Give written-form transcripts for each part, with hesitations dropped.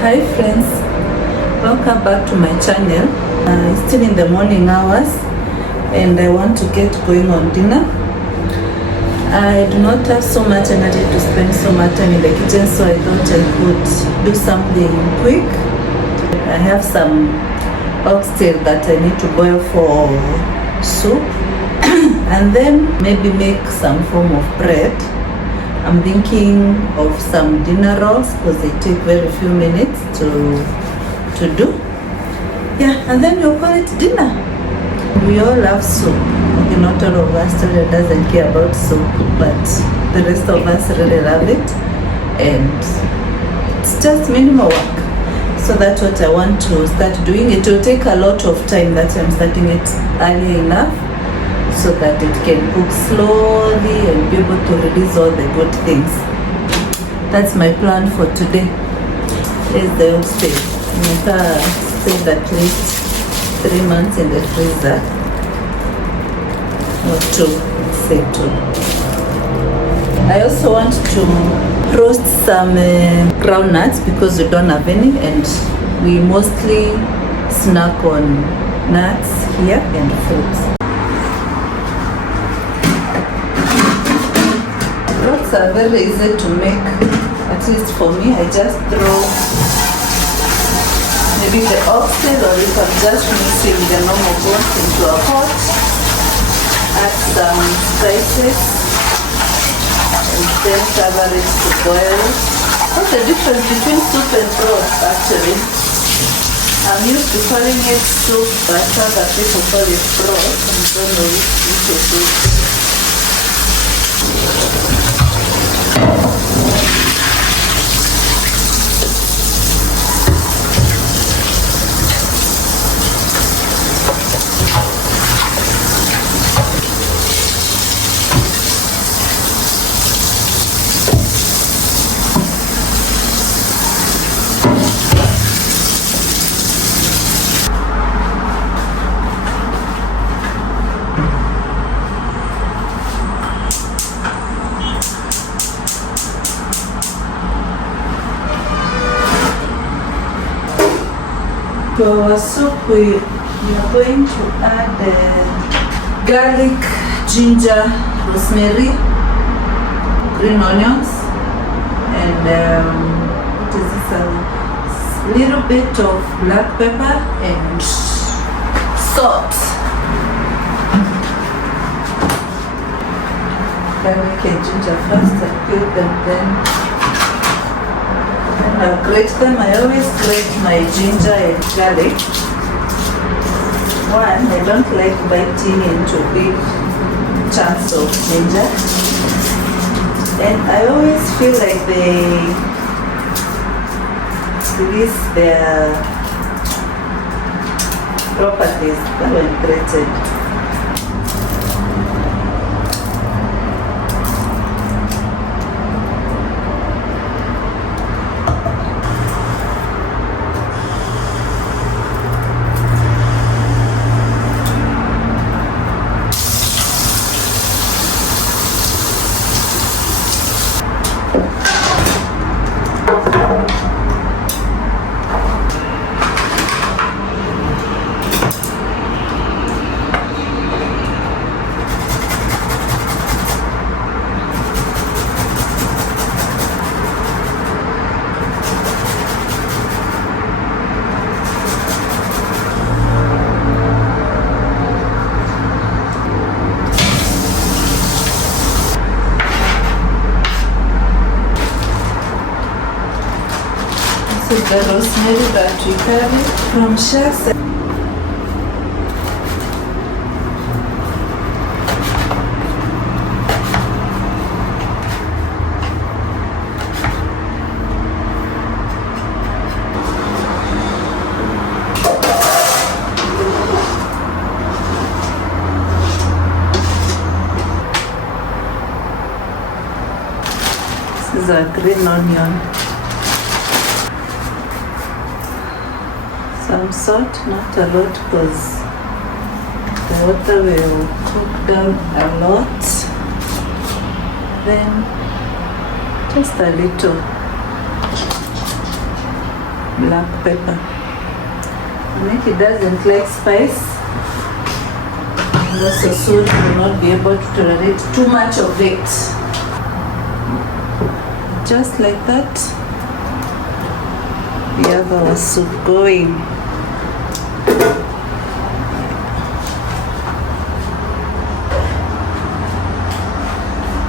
Hi friends, welcome back to my channel. It's still in the morning hours and I want to get going on dinner. I do not have so much energy to spend so much time in the kitchen, so I thought I could do something quick. I have some oxtail that I need to boil for soup and then maybe make some form of bread. I'm thinking of some dinner rolls because they take very few minutes to do. Yeah, and then we'll call it dinner. We all love soup. Okay, not all of us really doesn't care about soup, but the rest of us really love it. And it's just minimal work. So that's what I want to start doing. It will take a lot of time. That's why I'm starting it early enough, so that it can cook slowly and be able to release all the good things. That's my plan for today. Here's the oxtail. I stayed at least 3 months in the freezer. Or 2, let's say 2. I also want to roast some groundnuts because we don't have any, and we mostly snack on nuts here and fruits. Are very easy to make, at least for me. I just throw maybe the oxtail, or if I'm just mixing the normal bones into a pot, add some spices and then cover it to boil. What's the difference between soup and broth actually? I'm used to calling it soup, but other people call it broth. I don't know which is it. To our soup, we are going to add garlic, ginger, rosemary, green onions, and what is this? A little bit of black pepper and salt. Garlic and ginger first, I peel them, then I'll grate them. I always grate my ginger and garlic. One, I don't like biting into big chunks of ginger, and I always feel like they release their properties when grated. This is the rosemary that we carry from Shasta. This is a green onion. Some salt, not a lot, because the water will cook down a lot. Then just a little. black pepper. Nikki doesn't like spice. Also, so you will not be able to tolerate too much of it. Just like that, we have our soup going.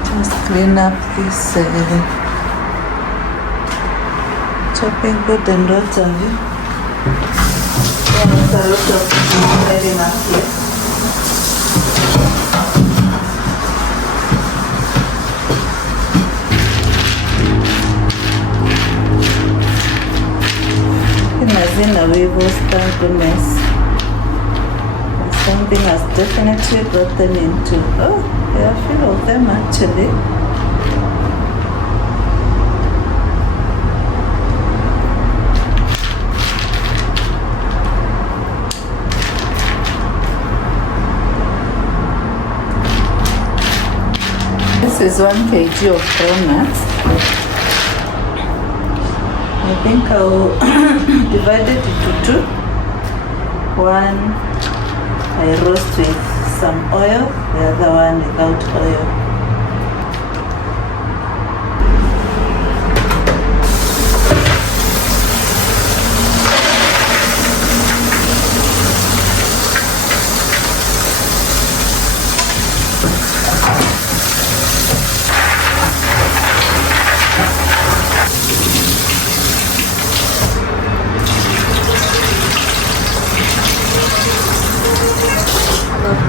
Just clean up this chopping board and what have you. There's a lot of cleaning up here. In a way, thank goodness. Something has definitely gotten into. Oh, there are a few of them actually. This is 1 kg of walnuts. I think I'll divide it into two. One I roast with some oil, the other one without oil.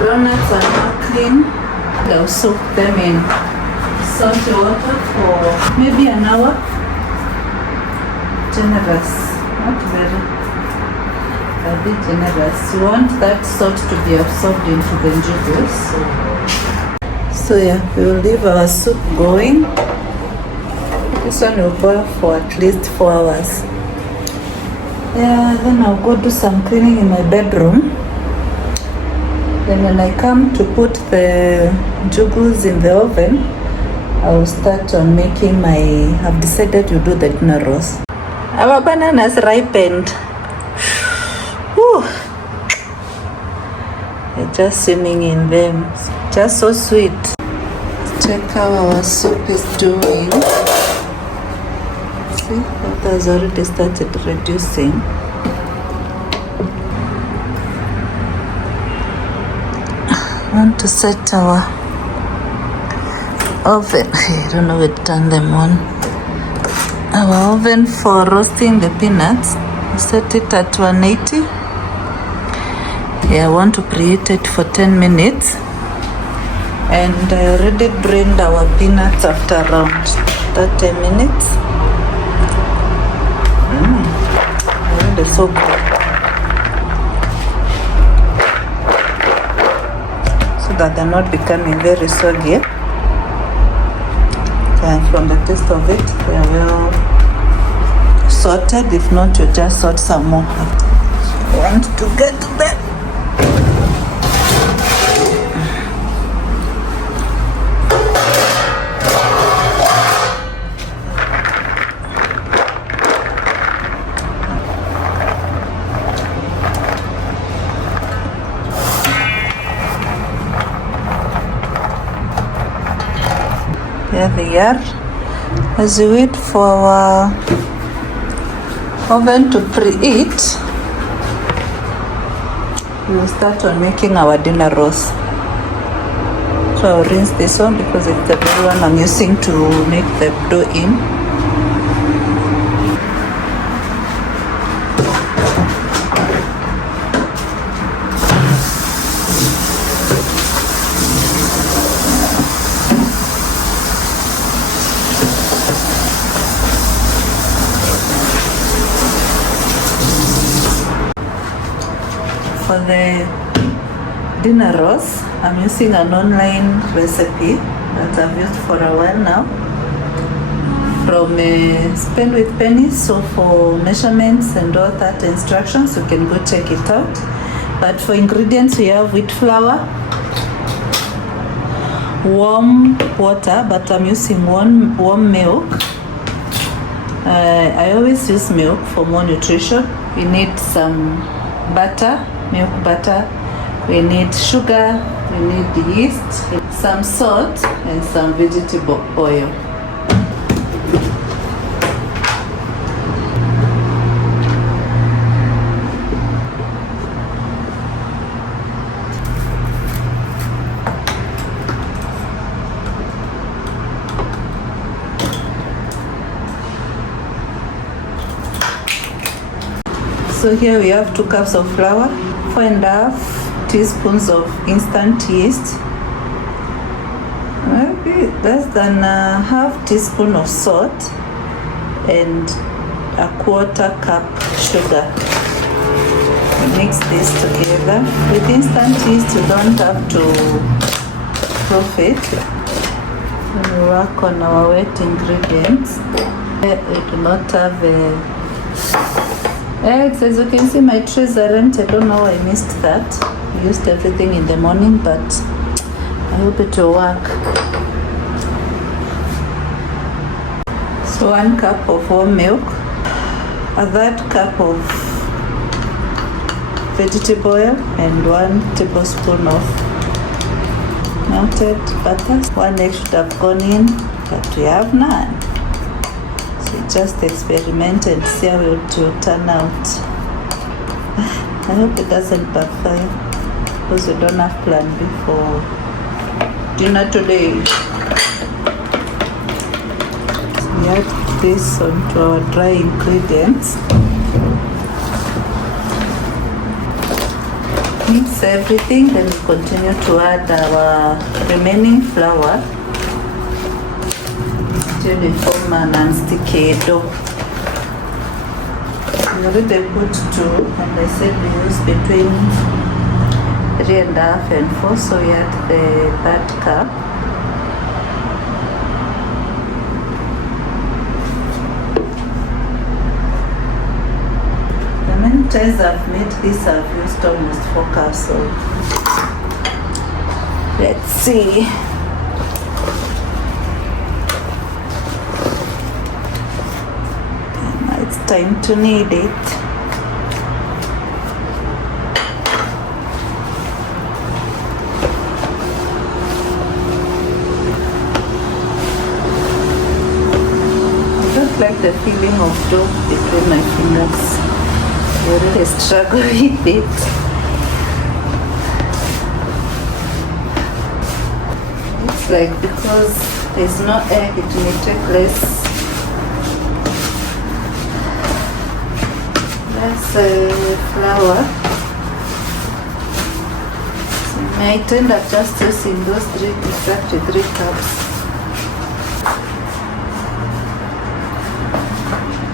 Walnuts are now clean. I'll soak them in salty water for maybe an hour. Generous, not very, a bit generous. You want that salt to be absorbed into the juices. So yeah, we will leave our soup going. This one will boil for at least 4 hours. Yeah, then I'll go do some cleaning in my bedroom. Then when I come to put the jugos in the oven, I will start on making I've decided to do the dinner roast. Our bananas ripened. Whew. They're just swimming in them. Just so sweet. Check how our soup is doing. See, water has already started reducing. I want to set our oven. I don't know where to turn them on. Our oven for roasting the peanuts. Set it at 180. Yeah, I want to preheat it for 10 minutes. And I already drained our peanuts after around 30 minutes. Already so good. That they're not becoming very soggy. And from the taste of it, they are well sorted. If not, you just sort some more. I want to get them. Here they are. As we wait for our oven to preheat, we will start on making our dinner roast. So I'll rinse this one because it's the very one I'm using to make the dough in. For the dinner roast, I'm using an online recipe that I've used for a while now from Spend with Pennies. So for measurements and all that instructions, you can go check it out. But for ingredients, we have wheat flour, warm water, but I'm using warm milk, I always use milk for more nutrition. We need some butter, milk butter. We need sugar, we need yeast, some salt, and some vegetable oil. So here we have 2 cups of flour, 4.5 teaspoons of instant yeast, maybe less than a half teaspoon of salt, and a 1/4 cup sugar. Mix this together. With instant yeast, you don't have to proof it. We work on our wet ingredients. We do not have eggs. As you can see, my trays are empty. I don't know how I missed that. I used everything in the morning, but I hope it will work. So 1 cup of warm milk, a 1/3 cup of vegetable oil, and 1 tablespoon of melted butter. 1 egg should have gone in, but we have none. So just experiment and see how it will turn out. I hope it doesn't backfire, because we don't have plan B for dinner today. So we add this onto our dry ingredients. Mix everything, then we continue to add our remaining flour till we form a non-sticky dough. We already put 2, and I said we use between 3.5 and 4, so we add the 1/3 cup. The many times I've made this, I've used almost 4 cups, so let's see. It's time to knead it. I don't like the feeling of dough between my fingers. I really struggle with it. It's like because there's no egg, it may take less flour. So I tend up just using those exactly 3 cups.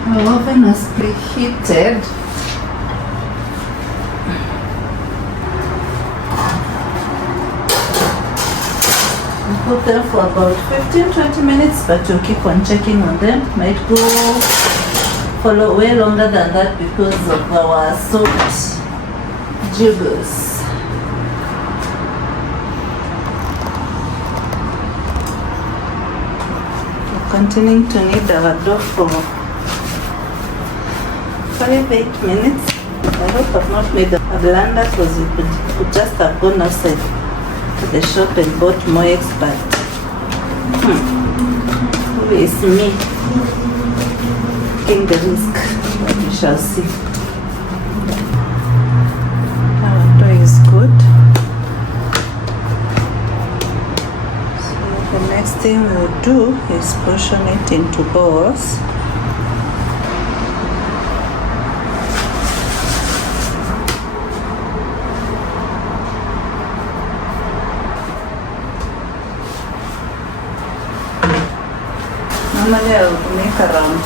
My oven has preheated. Put them for about 15-20 minutes, but you'll keep on checking on them. Might go follow way longer than that because of our soaked jiggles. We're continuing to knead our dough for 5-8 minutes. I hope I've not made a blunder, because you could just have gone outside to the shop and bought more eggs, but who is me taking the risk? We shall see. Our dough is good. So the next thing we'll do is portion it into bowls. Normally I would make around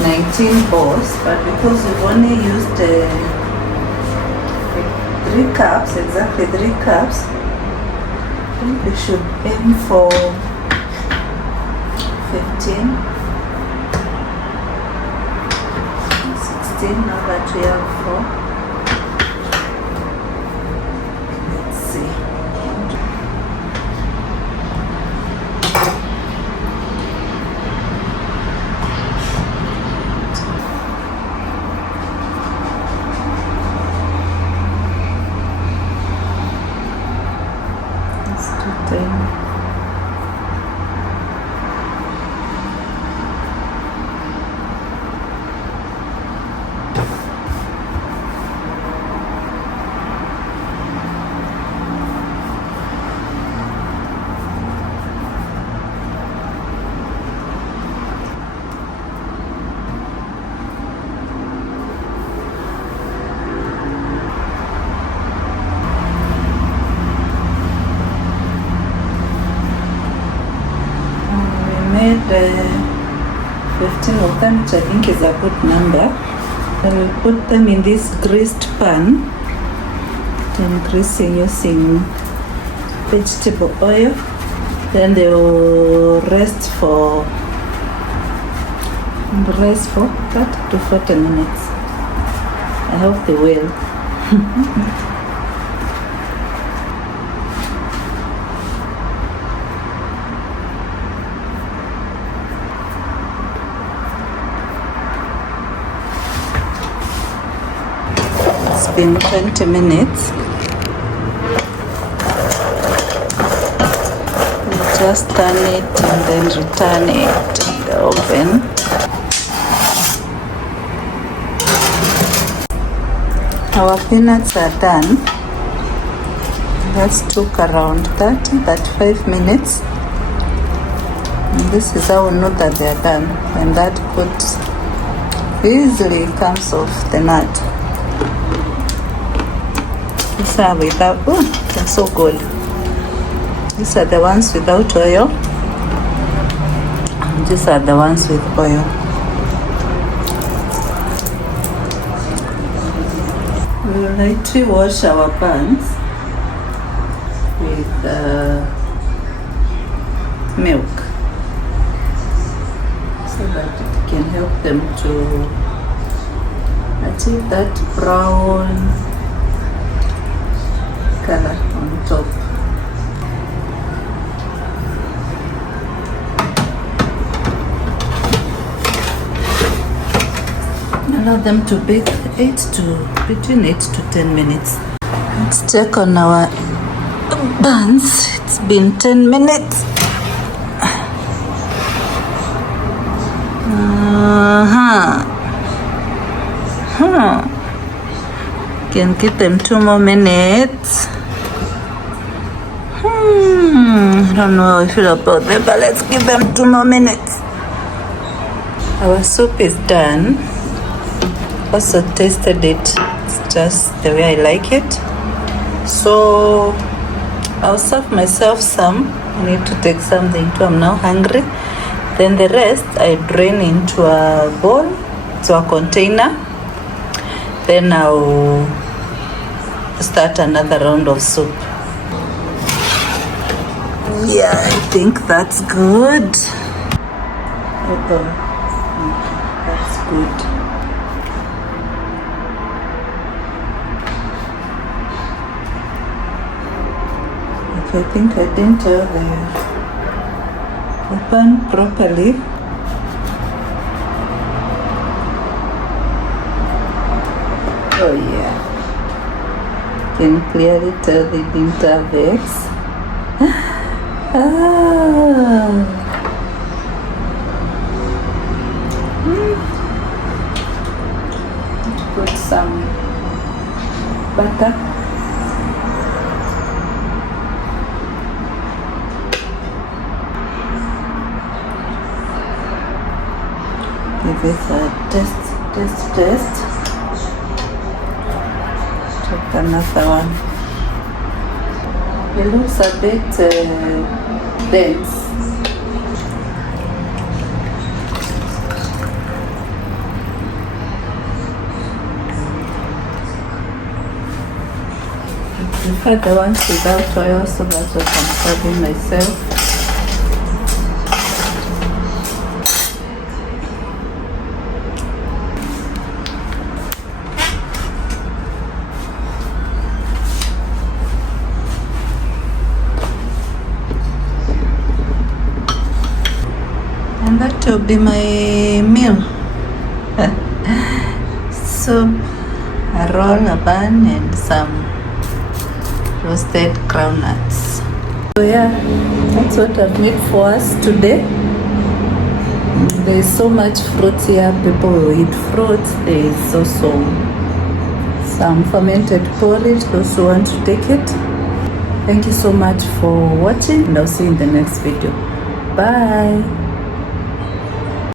19 balls, but because we've only used 3 cups, exactly 3 cups, I think we should aim for 15, 16, now that we have 4. Let's see. 13 of them, which I think is a good number. I will put them in this greased pan. I'm greasing using vegetable oil. Then they will rest for 30 to 40 minutes. I hope they will. It's been 20 minutes. Just turn it and then return it to the oven. Our peanuts are done. That took around 35 minutes. And this is how we know that they are done. When that coat easily comes off the nut. These are without, oh, they're so good. These are the ones without oil. These are the ones with oil. We will lightly wash our pans with milk so that it can help them to achieve that brown color on top. Allow them to bake between 8 to 10 minutes. Let's check on our buns. It's been 10 minutes. Can give them 2 more minutes. I don't know how I feel about them, but let's give them 2 more minutes. Our soup is done. Also tasted it. It's just the way I like it. So I'll serve myself some. I need to take something too. I'm now hungry. Then the rest I drain into a bowl, to a container. Then I'll start another round of soup. Yeah, I think that's good. That's good. I think I didn't tell the pan properly. Oh yeah, can clearly tell they didn't have eggs. Put some butter. Give it a test. Check another one. It looks a bit dense. I prefer the ones without oil, so that's what I'm serving myself. And that will be my meal. Soup, a roll, a bun, and some roasted groundnuts. So yeah, that's what I've made for us today. There is so much fruit here. People will eat fruit. There is also some fermented porridge. Those who want to take it. Thank you so much for watching, and I'll see you in the next video. Bye.